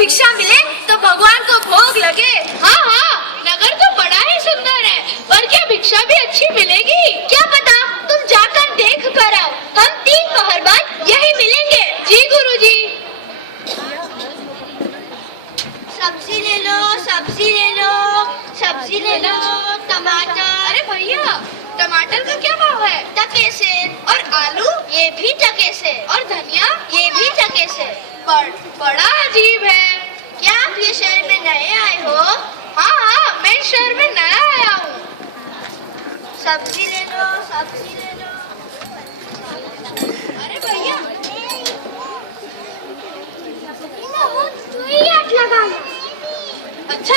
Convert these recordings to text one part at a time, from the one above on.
भिक्षा मिले तो भगवान को भोग लगे। हाँ हाँ, नगर तो बड़ा ही सुंदर है, पर क्या भिक्षा भी अच्छी मिलेगी? क्या पता, तुम जाकर देख कर आओ। हम 3 पहर बाद यही मिलेंगे। जी गुरुजी। सब्जी ले लो, सब्जी ले लो, सब्जी ले लो। टमाटर। अरे भैया, टमाटर का क्या भाव है? टके से। और आलू? ये भी टके से। और धनिया? ये भी टके से। बड़ा अजीब है। क्या आप ये शहर में नए आए हो? हाँ हाँ, मैं शहर में नया आया हूँ। सब्जी ले लो, सब्जी ले लो। अरे भैया,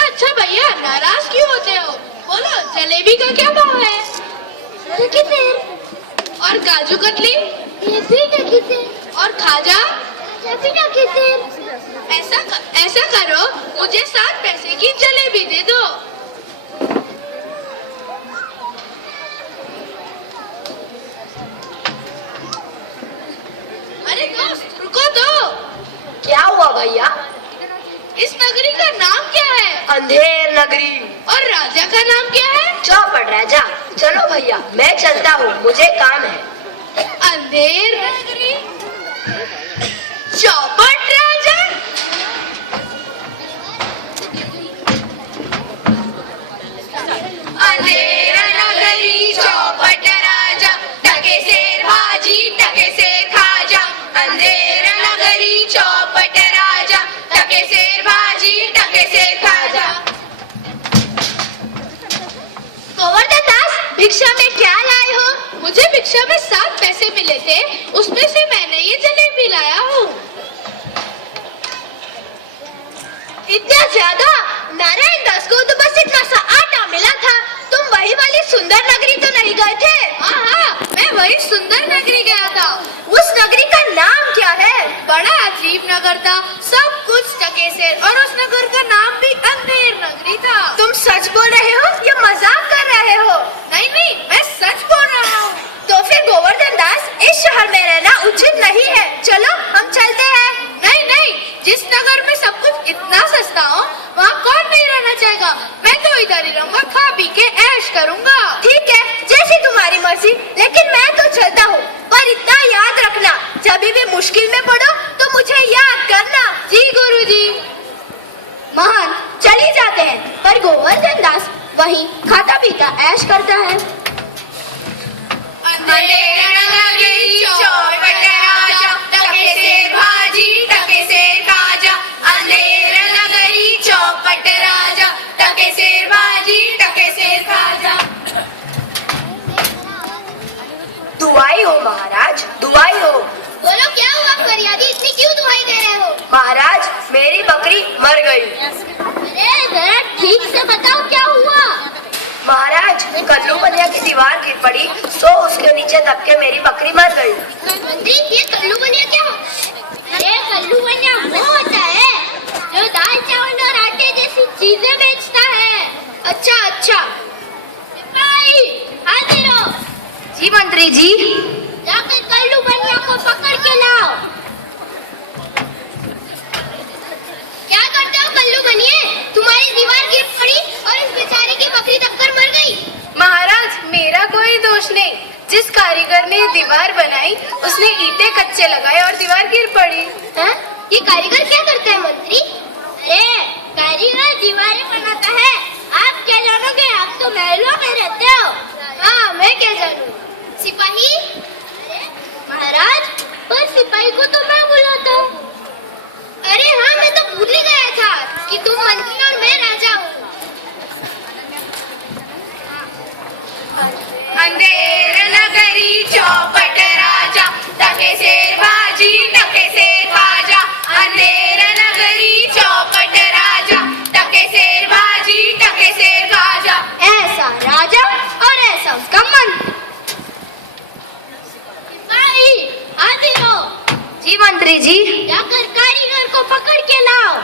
अच्छा भैया, नाराज क्यों होते हो? बोलो, जलेबी का क्या भाव है? और काजू कतली? ये भी टके से। और खाजा? ये भी टके से। ऐसा करो, मुझे 7 पैसे की जलेबी दे दो। अरे दोस्त, रुको तो। क्या हुआ भैया? इस नगरी का नाम क्या है? अंधेर नगरी। और राजा का नाम क्या है? चौपड़ राजा। चलो भैया, मैं चलता हूँ, मुझे काम है। अंधेर नगरी, चौपट राजा। अंधेर नगरी, चौपट राजा, टके सेर भाजी, टके सेर खाजा। अंधेर नगरी, चौपट राजा, टके सेर भाजी, टके सेर खाजा। गोवर्धन दास, भिक्षा में क्या लाए हो? मुझे भिक्षा में 7 पैसे मिले थे, उसमें से मैंने ये जलेबी लाया हूँ। इतना ज्यादा? नारायण दास को तो बस इतना सा आटा मिला था। तुम वही वाली सुंदर नगरी तो नहीं गए थे? हाँ हाँ, मैं वही सुंदर नगरी गया था। उस नगरी का नाम क्या है? बड़ा अजीब नगर था, सब कुछ टके से, और उस नगर का नाम भी अंधेर नगरी था। तुम सच बोल रहे हो या मजाक कर रहे हो? नहीं, मैं सच बोल रहा हूँ। तो फिर गोवर्धन दास, इस शहर में रहना उचित नहीं है। चलो हम चलते हैं। नहीं, जिस नगर में सब कुछ इतना सस्ता हो, वहाँ कौन नहीं रहना चाहेगा? मैं तो इधर ही रहूंगा, खा पी के ऐश करूंगा। ठीक है, जैसी तुम्हारी मर्जी, लेकिन मैं तो चलता हूँ। पर इतना याद रखना, जब भी मुश्किल में पड़ो तो मुझे याद करना। जी गुरुजी। महान चली जाते हैं, पर गोवर्धन दास वहीं खाता पीता ऐश करता है। अंधेर नगरी, चौपट राजा, टके सेर भाजी, टके सेर खाजा। अंधेर नगरी, चौपट राजा, टके सेर भाजी, टके सेर खाजा। दुआई हो महाराज, दुआई हो। बोलो, क्या हुआ फरियादी, इतनी क्यों दुआई दे रहे हो? महाराज, मेरी बकरी मर गई। अरे जरा ठीक से बताओ, क्या हुआ? महाराज, कल्लू बनिया की दीवार गिर पड़ी, सो उसके नीचे दब के मेरी बकरी मर गई। मंत्री, ये कल्लू बनिया क्या? अरे कल्लू बनिया वो होता है जो दाल चावल और आटे जैसी चीजें बेचता है। अच्छा। सिपाही, हाजिर हो। जी मंत्री जी। जाकर कल्लू बनिया को पकड़ के लाओ। क्या करते हो कल्लू बनिए? तुम्हारी दीवार गिर पड़ी और इस बेचारे की बकरी दबकर मर गई। महाराज, मेरा कोई दोष नहीं। जिस कारीगर ने ये दीवार बनाई, उसने ईंटें कच्चे लगाए और दीवार गिर पड़ी। ये कारीगर क्या करता है मंत्री? अरे कारीगर दीवारें बनाता है, आप क्या जानोगे? आप तो महलों में रहते हो। हाँ, मैं क्या जानूं। सिपाही? महाराज, पर सिपाही को तो मैं बुलाता हूँ। अरे हाँ, मैं तो भूल ही गया था कि तुम मंत्री और मैं राजा हूँ। अंधेर नगरी, चौपट राजा, टके सेर भाजी, टके सेर खाजा। अंधेर नगरी, चौपट राजा, टके सेर भाजी, टके सेर खाजा। ऐसा राजा और ऐसा उसका मंत्री। सिपाही, हाजिर हो। जी मंत्री जी। जाकर कारीगर को पकड़ के लाओ।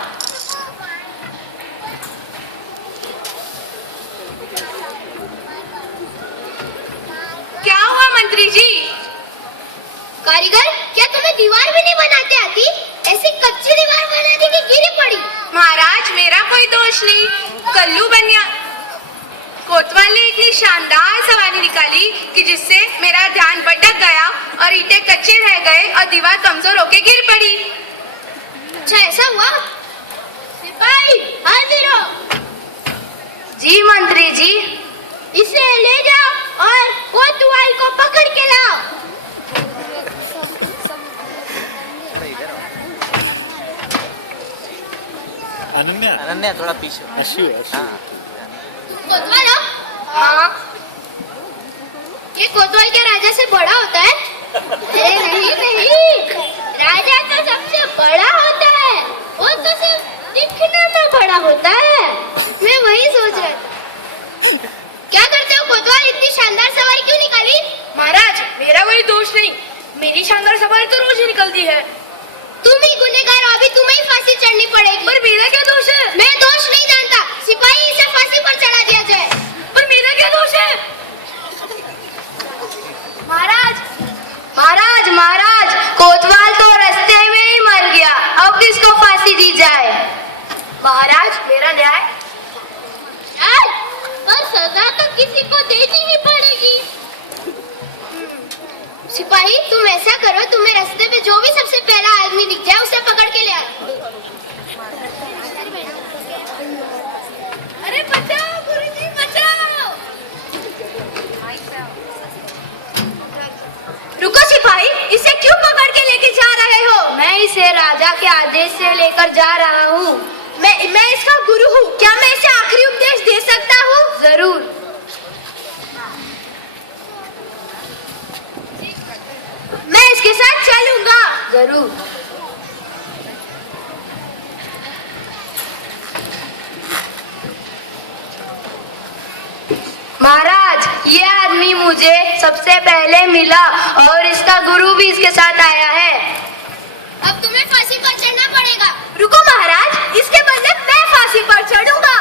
क्या हुआ मंत्री जी? कारीगर, क्या तुम्हें दीवार भी नहीं बनाते आती? ऐसी कच्ची दीवार बना दी कि गिरी पड़ी। महाराज मेरा कोई दोष नहीं, कल्लू बनिया कोतवाल ने इतनी शानदार सवारी निकाली कि जिससे मेरा ध्यान भटक गया और ईंटें कच्चे रह गए और दीवार कमजोर होके गिर पड़ी। अच्छा ऐसा हुआ? सिपाही हाजिर हो। जी मंत्री जी। इसे ले जाओ और कोतवाल को पकड़ के लाओ। अनन्या अनन्या थोड़ा पीछे। अशी हाँ। कोतवाल हो? हाँ। ये कोतवाल क्या राजा से बड़ा होता है? अरे नहीं नहीं, राजा तो सबसे बड़ा होता है, वो तो सिर्फ दिखने में बड़ा होता है। मैं वही सोच रहा था। क्या करते हो कोतवाल, इतनी शानदार सवारी क्यों निकाली? महाराज मेरा कोई दोष नहीं, मेरी शानदार सवारी तो रोज ही निकलती है। तुम ही गुनहगार हो, अभी तुम्हें ही फांसी चढ़नी पड़ेगी। पर मेरा क्या दोष है? मैं दोष नहीं जानता, सिपाही इसे फांसी पर चढ़ा दिया जाए। पर मेरा क्या दोष है? महाराज महाराज महाराज कोतवाल तो रास्ते में ही मर गया, अब किसको फांसी दी जाए? महाराज मेरा न्याय। पर सजा तो किसी को देनी ही पड़ेगी। सिपाही तुम ऐसा करो, तुम्हें रास्ते पे जो भी सबसे पहला आदमी दिख जाए उसे पकड़ के ले आओ। अरे बचाओ गुरुजी बचाओ। रुको सिपाही, इसे क्यों पकड़ के लेके जा रहे हो? मैं इसे राजा के आदेश से लेकर जा रहा हूँ। मैं इसका गुरु हूँ, क्या मैं इसे आखिरी उपदेश दे सकता हूँ? जरूर। मैं इसके साथ चलूंगा। जरूर। महाराज ये आदमी मुझे सबसे पहले मिला और इसका गुरु भी इसके साथ आया है। अब तुम्हें फांसी पर चढ़ना पड़ेगा। रुको महाराज, इसके बदले मैं फांसी पर चढ़ूंगा।